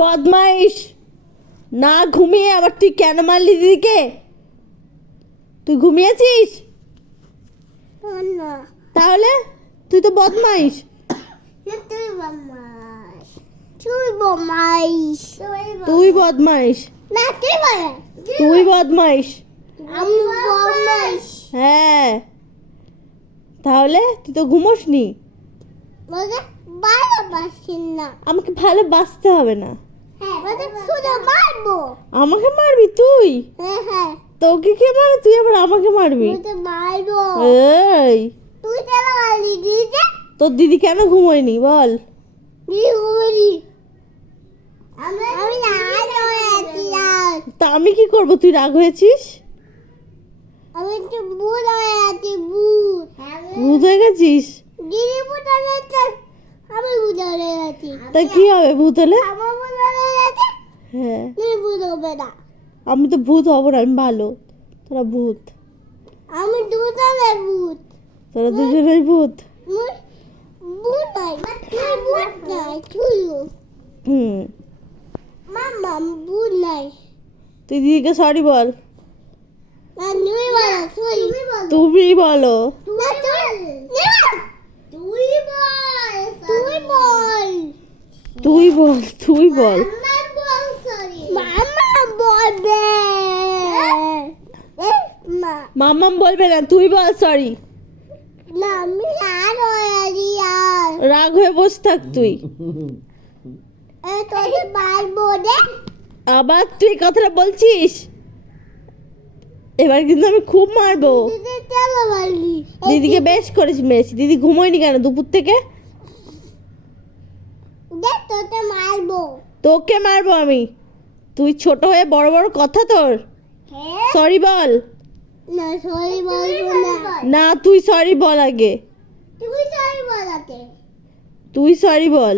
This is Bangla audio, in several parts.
বদমাইশ, না ঘুমিয়ে আবার তুই কেন মারলি দিদিকে? তুই ঘুমিয়েছিস? তাহলে তুই তো বদমাইশ। তুই বদমাইশ। তুই বদমাইশ। হ্যাঁ, তাহলে তুই তো ঘুমোসনি। আমাকে ভালোবাসতে হবে না। আমাকে মারবি তুই? তোকে কে মারে? তুই আবার আমাকে মারবি? এই তোর দিদি কেন ঘুমোয়নি বল? তা আমি কি করব? তুই রাগ হয়েছিস? ভূত হয়ে গেছিস? তা কি হবে ভূত হলে? হ্যাঁ, আমি তো ভূত হব না, আমি ভালো। তোরা ভূত। তোরা দুজনেই ভূত। তুই দিদিকে সরি বল। তুমি বলো। তুই বল, তুই বল। মাম্মাম বলবে না, তুই বল সরি। রাগ হয়ে বসে থাক তুই। আবার তুই কথাটা বলছিস? এবার কিন্তু আমি খুব মারবো। দিদিকে বেশ করেছি মেরেছি। দিদি ঘুমোয়নি কেন দুপুর থেকে? তোকে মারবো আমি। তুই ছোট হয়ে বড় বড় কথা তোর। সরি বল। না, তুই সরি বল আগে। তুই সরি বল।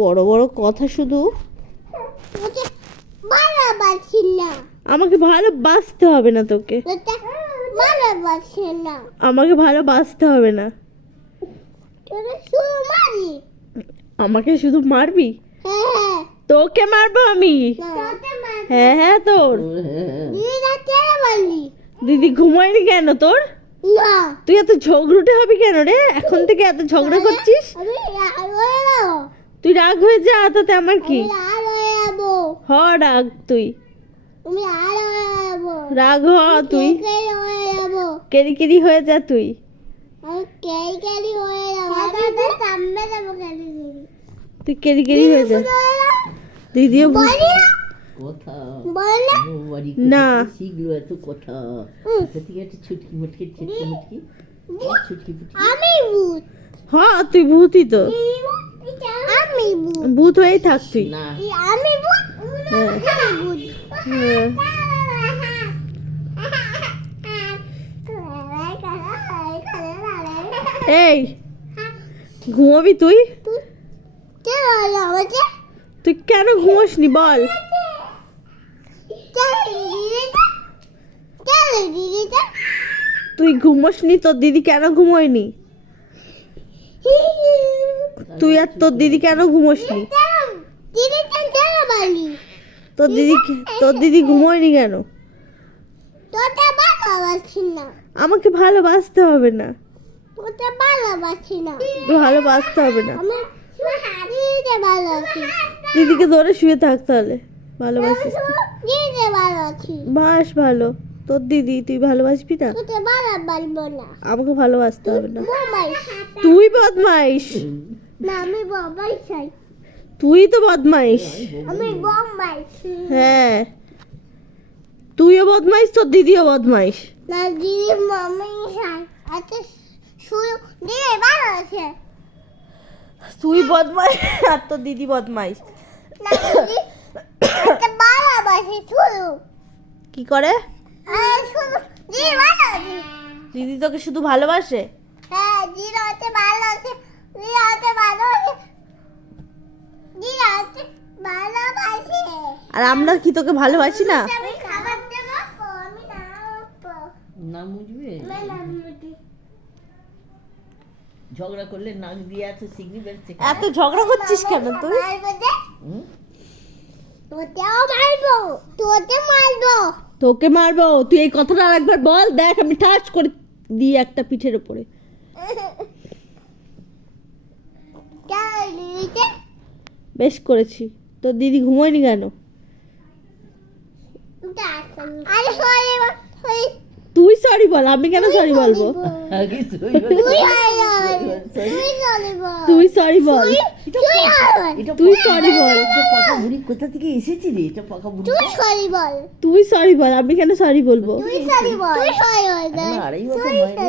বড় বড় কথা শুধু। আমাকে ভালোবাসতে হবে না তোকে। আমাকে ভালোবাসতে হবে না। আমাকে শুধু মারবি? তোকে মারবো আমি। হ্যাঁ হ্যাঁ, তোর দিদি ঘুমায়নি কেন তোর? তুই এত ঝগড়ুটে হবি কেন রে? এখন থেকে এত ঝগড়া করছিস? তুই রাগ হয়ে যা, তাতে আমার কি? হ রাগ, তুই রাগ হ, তুই কেরি কেরি হয়ে যা। তুই তুই কেরি কেরি হয়ে যা। দিদিও না। হ্যাঁ, তুই ভূতই তো। ভূত হয়েই থাক তুই। এই ঘুমাবি তুই? তুই কেন ঘুমোসনি বল? তুই ঘুমোসনি, তোর দিদি কেন ঘুমোয়নি? তুই আর তোর দিদি কেন ঘুমোসনি? তোর দিদি ঘুমোয়নি কেন? আমাকে ভালোবাসতে হবে না। ভালোবাসতে হবে না। দিদিকে ধরে শুয়ে থাক তাহলে। ভালোবাসিস? বাস ভালো। তোর দিদি তুই ভালোবাসবি না? আমাকে ভালোবাসতে হবে না। তুই বদমাইশ। তুই তো বদমাইশ। হ্যাঁ, তুইও বদমাইশ, তোর দিদিও বদমাইশ। তুই বদমাইশ আর তোর দিদি বদমাইশ। কি করে? দিদি তোকে শুধু ভালোবাসে? আর আমরা কি তোকে ভালোবাসি না? ঝগড়া করলে নাক দিয়ে এত সিগড়ি বেরোচ্ছে কেন? এত ঝগড়া করছিস কেন তুই? হুম? তোকে মারবো। তুই এই কথাটা আর একবার বল, দেখ আমি ঠাস করে দিই একটা পিঠের উপরে। বেশ করেছি। তোর দিদি ঘুমোয়নি কেন? তুই সরি বল, আমি কেন সরি বলবো? আগে তুই বল। তুই সরি বল, এটা তুই সরি বল, এটা পাকা বুড়ি কোথা থেকে এসেছে রে? এটা পাকা বুড়ি তুই সরি বল, আমি কেন সরি বলবো? আড়াই বছর হয়নি।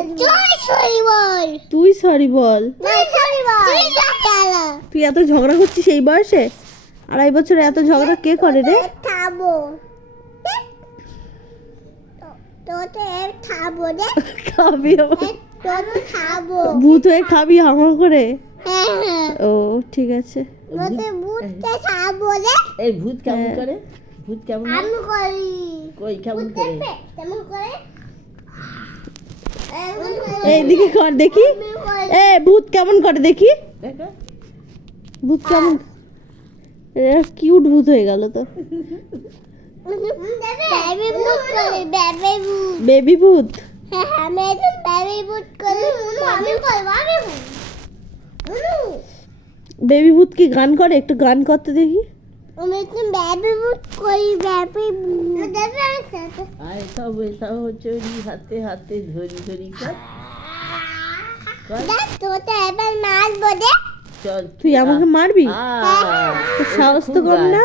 তুই সরি বল। তুই এত ঝগড়া করছিস এই বয়সে? 2.5 বছরে এত ঝগড়া কে করে রে? খাবি আমার? ভূত হয়ে খাবি হামা করে? ও ঠিক আছে। এই ভূত কেমন হ্যাঁ। করে? ভূত কেমন করে? কই কেমন করে? এইদিকে কর দেখি। এ ভূত কেমন করে দেখি? দেখো ভূত কেমন? কিউট ভূত হয়ে গেল তো। বেবি ভূত। বেবি ভূত কি গান করে? একটু গান করতে দেখি। আয় সব সব চুরি হাতে হাতে ধরি ধরি কর। চল তুই আমাকে মারবি? আয়। তোর সাহস তো কম না?